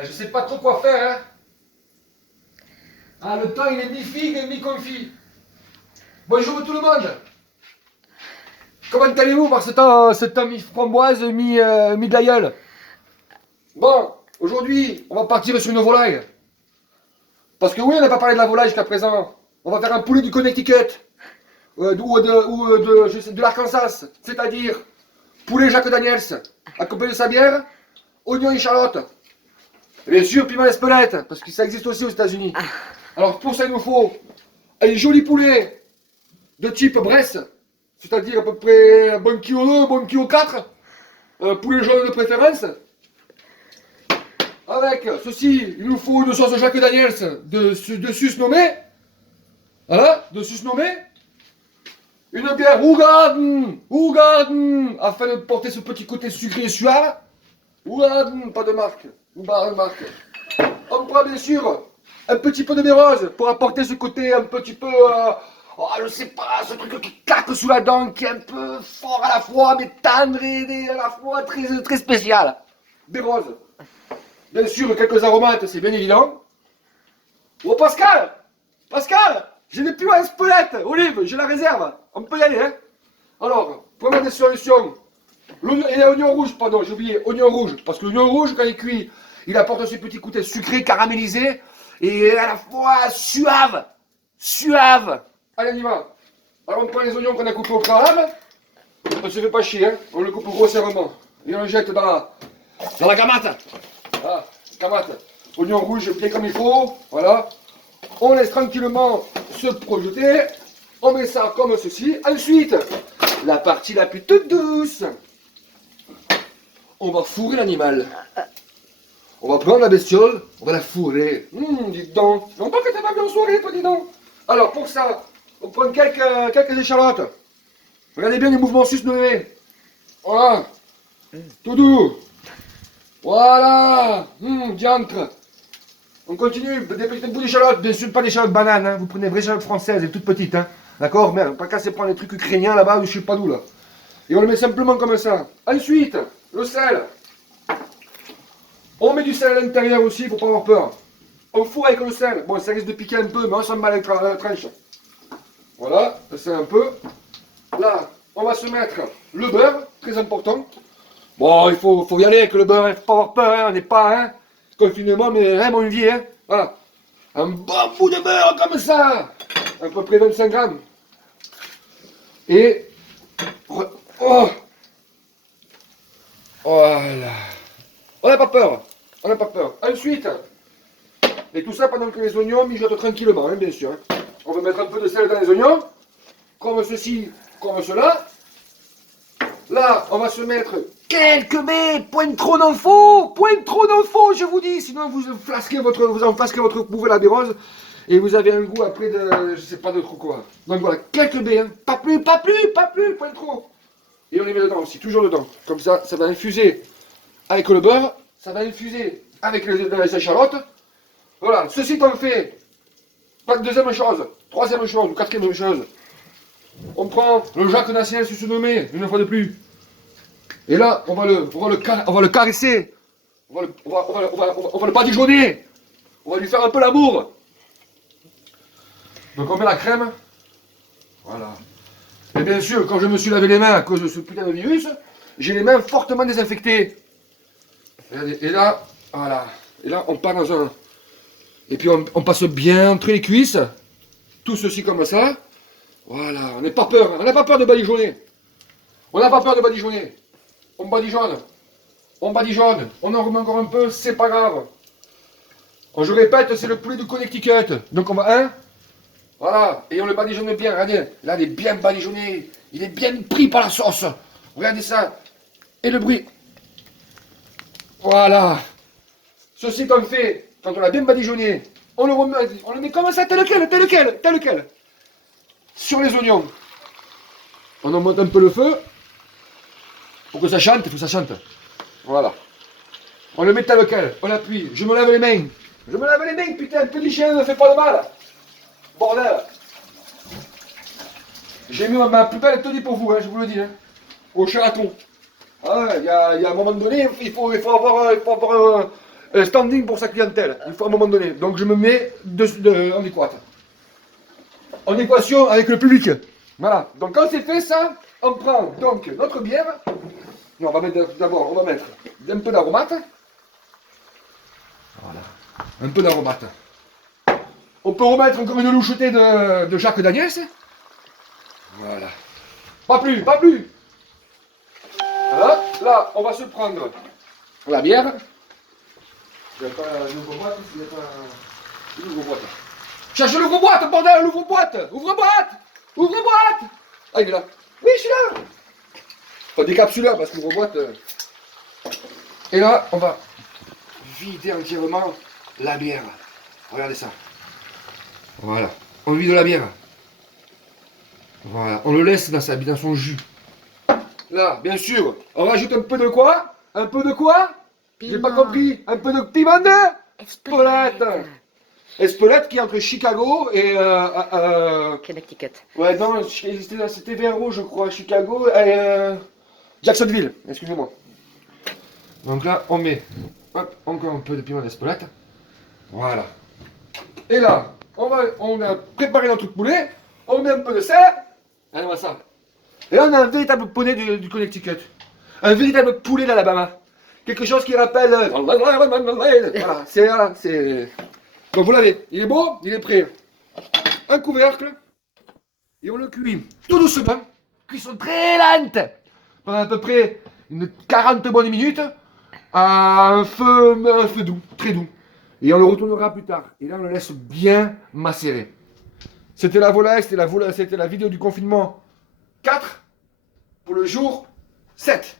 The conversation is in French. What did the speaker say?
Je sais pas trop quoi faire, hein. Ah, le temps, il est mi-figue, mi-confit. Bonjour tout le monde. Comment allez-vous par ce temps mi-framboise, mi de la gueule? Bon, aujourd'hui, on va partir sur une volaille. Parce que oui, on n'a pas parlé de la volaille jusqu'à présent. On va faire un poulet du Connecticut. De l'Arkansas. C'est-à-dire poulet Jacques Daniels, accompagné de sa bière, oignon et charlotte. Et bien sûr, piment d'Espelette, parce que ça existe aussi aux États-Unis. Alors pour ça, il nous faut un joli poulet de type Bresse, c'est-à-dire à peu près un bon kilo 2, un bon kilo 4, poulet jaune de préférence. Avec ceci, il nous faut une sauce Jacques Daniels de sus nommée. Voilà, de sus nommée. Une bière Hoegaarden, afin de porter ce petit côté sucré et suave. Hoegaarden, pas de marque. Pas de marque. On prend bien sûr un petit peu de rose pour apporter ce côté un petit peu, je sais pas, ce truc qui claque sous la dent, qui est un peu fort à la fois, mais tendre et à la fois très, très spécial. Des roses. Bien sûr, quelques aromates, c'est bien évident. Oh Pascal, j'ai des piments à Espelette, Olive, j'ai la réserve. On peut y aller, hein. Alors, première des solutions. Et l'oignon rouge, pardon, j'ai oublié, oignon rouge. Parce que l'oignon rouge, quand il cuit, il apporte ce petit côté sucré, caramélisé, et à la fois suave. Suave. Allez, on y va. Alors, on prend les oignons qu'on a coupés au préalable. On ne se fait pas chier, hein. On le coupe grossièrement. Et on le jette dans la gamate. Voilà, gamate. Oignon rouge bien comme il faut. Voilà. On laisse tranquillement se projeter. On met ça comme ceci. Ensuite, la partie la plus toute douce. On va fourrer l'animal. On va prendre la bestiole, on va la fourrer. Dis donc. Non pas que t'es pas bien en soirée, toi, dis donc. Alors, pour ça, on prend quelques échalotes. Regardez bien les mouvements susnevés. Voilà. Tout doux. Voilà. Diantre. On continue, des petits bouts d'échalotes. Bien sûr, pas d'échalotes bananes. Hein. Vous prenez des vraies échalotes françaises, et toutes petites. Hein. D'accord? Mais pas casser prendre des trucs ukrainiens là-bas ou je sais pas d'où là. Et on le met simplement comme ça. Ensuite, le sel. On met du sel à l'intérieur aussi pour pas avoir peur. On fourre avec le sel. Bon, ça risque de piquer un peu, mais on s'en bat la tranche. Voilà, c'est un peu. Là, on va se mettre le beurre, très important. Bon, il faut y aller avec le beurre, il faut pas avoir peur, hein, on n'est pas, hein, confinement, mais hein, mon vie, hein. Voilà. Un bon bout de beurre comme ça, à peu près 25 grammes. Et, oh, voilà. On n'a pas peur, on n'a pas peur. Ensuite, et tout ça pendant que les oignons mijotent tranquillement, hein, bien sûr. Hein. On va mettre un peu de sel dans les oignons, comme ceci, comme cela. Là, on va se mettre quelques baies, point trop d'infos, je vous dis, sinon vous enflasquez votre bouvet à la rose et vous avez un goût après de, je sais pas de trop quoi. Donc voilà, quelques baies, hein. Pas plus, point trop. Et on les met dedans aussi, toujours dedans. Comme ça, ça va infuser avec le beurre, ça va infuser avec les échalotes. Voilà, ceci étant fait, pas de deuxième chose, troisième chose ou quatrième chose. On prend le Jacques Daniels sous-nommé, une fois de plus. Et là, on va le caresser. On va le badigeonner. On va lui faire un peu l'amour. Donc on met la crème. Voilà. Et bien sûr, quand je me suis lavé les mains à cause de ce putain de virus, j'ai les mains fortement désinfectées. Regardez. Et là, voilà. Et là, on part dans un... Et puis on passe bien entre les cuisses. Tout ceci comme ça. Voilà. On n'a pas peur. On n'a pas peur de badigeonner. On n'a pas peur de badigeonner. On badigeonne. On badigeonne. On en remet encore un peu. C'est pas grave. Quand je répète, c'est le poulet du Connecticut. Donc on va... Hein. Voilà. Et on le badigeonne bien. Regardez. Là, il est bien badigeonné. Il est bien pris par la sauce. Regardez ça. Et le bruit. Voilà. Ceci étant fait, quand on l'a bien badigeonné, on le met comme ça, tel quel. Sur les oignons. On en monte un peu le feu. Pour que ça chante, il faut que ça chante. Voilà. On le met tel quel, on appuie. Je me lave les mains. Putain, petit chien ne fait pas de mal. Bordel. J'ai mis ma plus belle tenue pour vous, hein, je vous le dis. Hein, au Sheraton. Ah, il y a un moment donné, il faut avoir standing pour sa clientèle. Il faut à un moment donné. Donc je me mets en équate. En équation avec le public. Voilà. Donc quand c'est fait ça, on prend donc notre bière. Non, on va mettre d'abord, on va mettre un peu d'aromate. Voilà. Un peu d'aromate. On peut remettre encore une louchetée de Jacques Daniels. Voilà. Pas plus, pas plus. Voilà. Là, on va se prendre la bière. Il n'y a pas l'ouvre-boîte, il n'y a pas l'ouvre-boîte. Cherche l'ouvre-boîte, bordel, l'ouvre-boîte. Ouvre-boîte. Ouvre-boîte. Ah, il est là. Oui, je suis là. Pas des capsuleurs parce que l'ouvre-boîte. Et là, on va vider entièrement la bière. Regardez ça. Voilà. On vide la bière. Voilà. On le laisse dans son jus. Là, bien sûr, on rajoute un peu de quoi? Un peu de quoi? J'ai pas compris. Un peu de piment de Espelette. Espelette qui est entre Chicago et Connecticut. ouais, non, c'était vers rouge, je crois, Chicago et Jacksonville, excusez-moi. Donc là, on met hop, encore un peu de piment d'Espelette. Voilà. Et là, on a préparé notre poulet, on met un peu de sel. Allez, on ça. Et là, on a un véritable poney du Connecticut. Un véritable poulet d'Alabama. Quelque chose qui rappelle. Voilà, c'est. Donc vous l'avez. Il est beau, il est prêt. Un couvercle. Et on le cuit tout doucement. Cuisson très lente. Pendant à peu près une 40 bonnes minutes. À un feu doux, très doux. Et on le retournera plus tard. Et là, on le laisse bien macérer. C'était la volaille, c'était la vidéo du confinement 4 pour le jour 7.